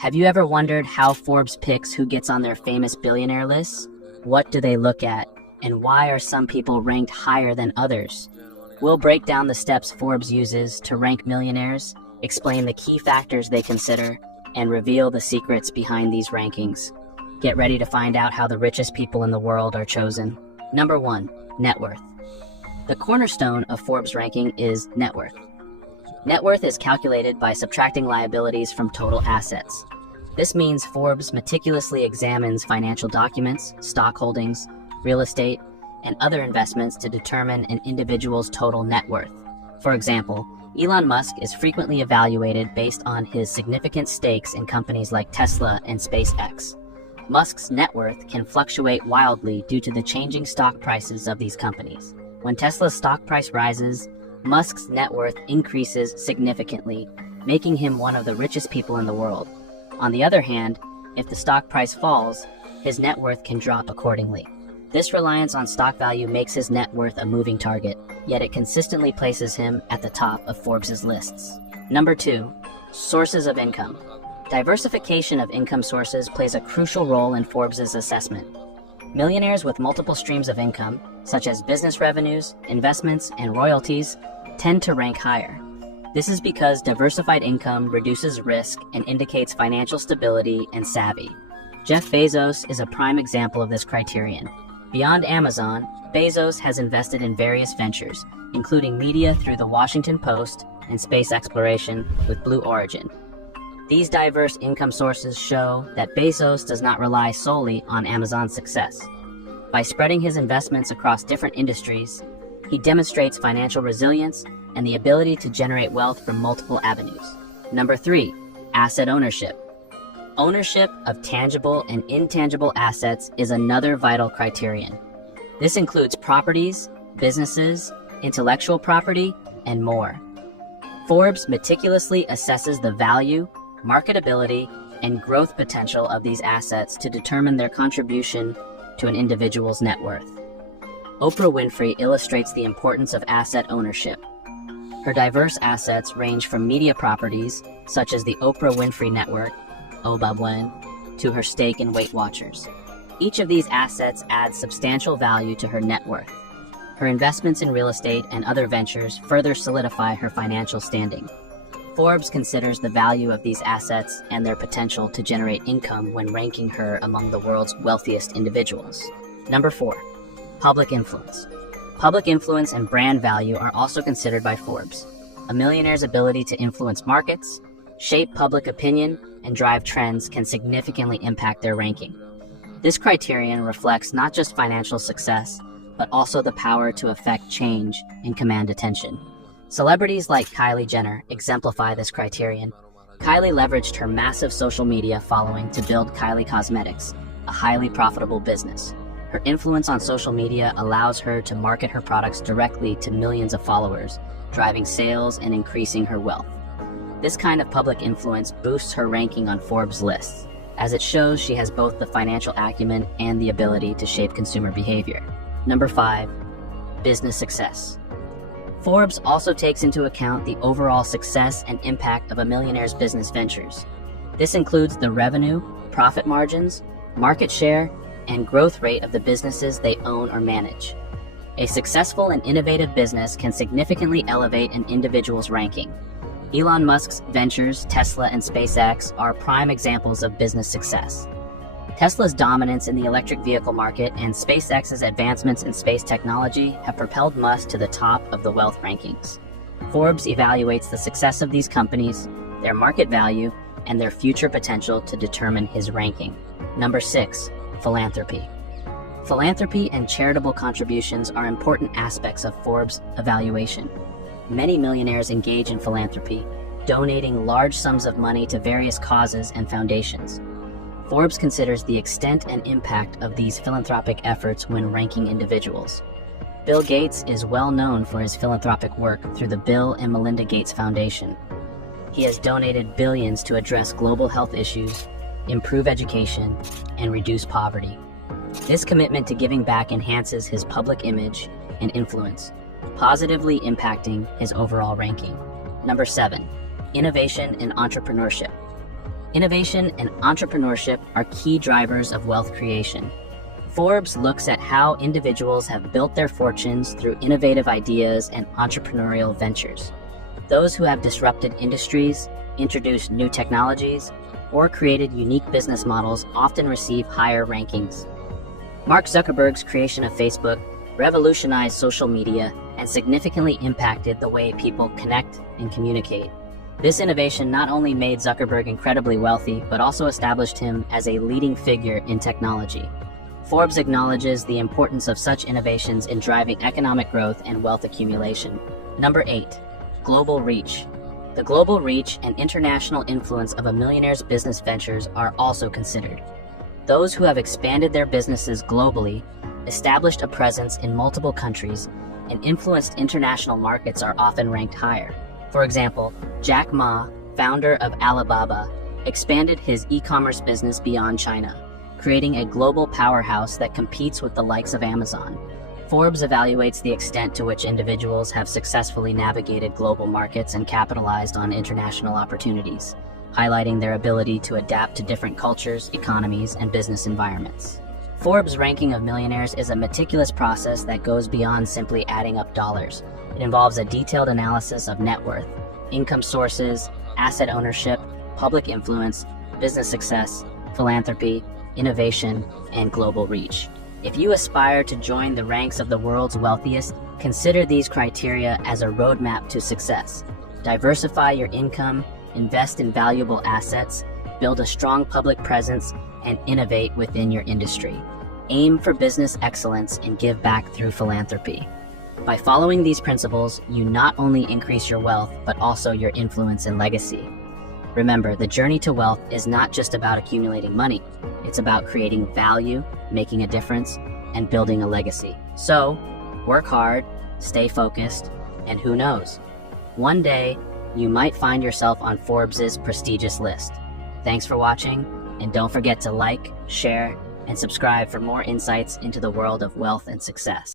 Have you ever wondered how Forbes picks who gets on their famous billionaire lists? What do they look at? And why are some people ranked higher than others? We'll break down the steps Forbes uses to rank millionaires, explain the key factors they consider, and reveal the secrets behind these rankings. Get ready to find out how the richest people in the world are chosen. Number 1, net worth. The cornerstone of Forbes ranking is net worth. Net worth is calculated by subtracting liabilities from total assets. This means Forbes meticulously examines financial documents, stock holdings, real estate, and other investments to determine an individual's total net worth. For example, Elon Musk is frequently evaluated based on his significant stakes in companies like Tesla and SpaceX. Musk's net worth can fluctuate wildly due to the changing stock prices of these companies. When Tesla's stock price rises, Musk's net worth increases significantly, making him one of the richest people in the world. On the other hand, if the stock price falls, his net worth can drop accordingly. This reliance on stock value makes his net worth a moving target, yet it consistently places him at the top of Forbes' lists. Number 2, sources of income. Diversification of income sources plays a crucial role in Forbes' assessment. Millionaires with multiple streams of income, such as business revenues, investments, and royalties, tend to rank higher. This is because diversified income reduces risk and indicates financial stability and savvy. Jeff Bezos is a prime example of this criterion. Beyond Amazon, Bezos has invested in various ventures, including media through the Washington Post and space exploration with Blue Origin. These diverse income sources show that Bezos does not rely solely on Amazon's success. By spreading his investments across different industries, he demonstrates financial resilience and the ability to generate wealth from multiple avenues. Number 3, asset ownership. Ownership of tangible and intangible assets is another vital criterion. This includes properties, businesses, intellectual property, and more. Forbes meticulously assesses the value, marketability, and growth potential of these assets to determine their contribution to an individual's net worth. Oprah Winfrey illustrates the importance of asset ownership. Her diverse assets range from media properties, such as the Oprah Winfrey Network, Obabwen, to her stake in Weight Watchers. Each of these assets adds substantial value to her net worth. Her investments in real estate and other ventures further solidify her financial standing. Forbes considers the value of these assets and their potential to generate income when ranking her among the world's wealthiest individuals. Number 4, public influence. Public influence and brand value are also considered by Forbes. A millionaire's ability to influence markets, shape public opinion, and drive trends can significantly impact their ranking. This criterion reflects not just financial success, but also the power to affect change and command attention. Celebrities like Kylie Jenner exemplify this criterion. Kylie leveraged her massive social media following to build Kylie Cosmetics, a highly profitable business. Her influence on social media allows her to market her products directly to millions of followers, driving sales and increasing her wealth. This kind of public influence boosts her ranking on Forbes lists, as it shows she has both the financial acumen and the ability to shape consumer behavior. Number 5, business success. Forbes also takes into account the overall success and impact of a millionaire's business ventures. This includes the revenue, profit margins, market share, and growth rate of the businesses they own or manage. A successful and innovative business can significantly elevate an individual's ranking. Elon Musk's ventures, Tesla and SpaceX, are prime examples of business success. Tesla's dominance in the electric vehicle market and SpaceX's advancements in space technology have propelled Musk to the top of the wealth rankings. Forbes evaluates the success of these companies, their market value, and their future potential to determine his ranking. Number 6, philanthropy. Philanthropy and charitable contributions are important aspects of Forbes' evaluation. Many millionaires engage in philanthropy, donating large sums of money to various causes and foundations. Forbes considers the extent and impact of these philanthropic efforts when ranking individuals. Bill Gates is well known for his philanthropic work through the Bill and Melinda Gates Foundation. He has donated billions to address global health issues, improve education, and reduce poverty. This commitment to giving back enhances his public image and influence, positively impacting his overall ranking. Number 7, innovation and entrepreneurship. Innovation and entrepreneurship are key drivers of wealth creation. Forbes looks at how individuals have built their fortunes through innovative ideas and entrepreneurial ventures. Those who have disrupted industries, introduced new technologies, or created unique business models often receive higher rankings. Mark Zuckerberg's creation of Facebook revolutionized social media and significantly impacted the way people connect and communicate. This innovation not only made Zuckerberg incredibly wealthy, but also established him as a leading figure in technology. Forbes acknowledges the importance of such innovations in driving economic growth and wealth accumulation. Number 8. Global reach. The global reach and international influence of a millionaire's business ventures are also considered. Those who have expanded their businesses globally, established a presence in multiple countries, and influenced international markets are often ranked higher. For example, Jack Ma, founder of Alibaba, expanded his e-commerce business beyond China, creating a global powerhouse that competes with the likes of Amazon. Forbes evaluates the extent to which individuals have successfully navigated global markets and capitalized on international opportunities, highlighting their ability to adapt to different cultures, economies, and business environments. Forbes' ranking of millionaires is a meticulous process that goes beyond simply adding up dollars. It involves a detailed analysis of net worth, income sources, asset ownership, public influence, business success, philanthropy, innovation, and global reach. If you aspire to join the ranks of the world's wealthiest, consider these criteria as a roadmap to success. Diversify your income, invest in valuable assets, build a strong public presence, and innovate within your industry. Aim for business excellence and give back through philanthropy. By following these principles, you not only increase your wealth, but also your influence and legacy. Remember, the journey to wealth is not just about accumulating money. It's about creating value, making a difference, and building a legacy. So, work hard, stay focused, and who knows? One day, you might find yourself on Forbes' prestigious list. Thanks for watching, and don't forget to like, share, and subscribe for more insights into the world of wealth and success.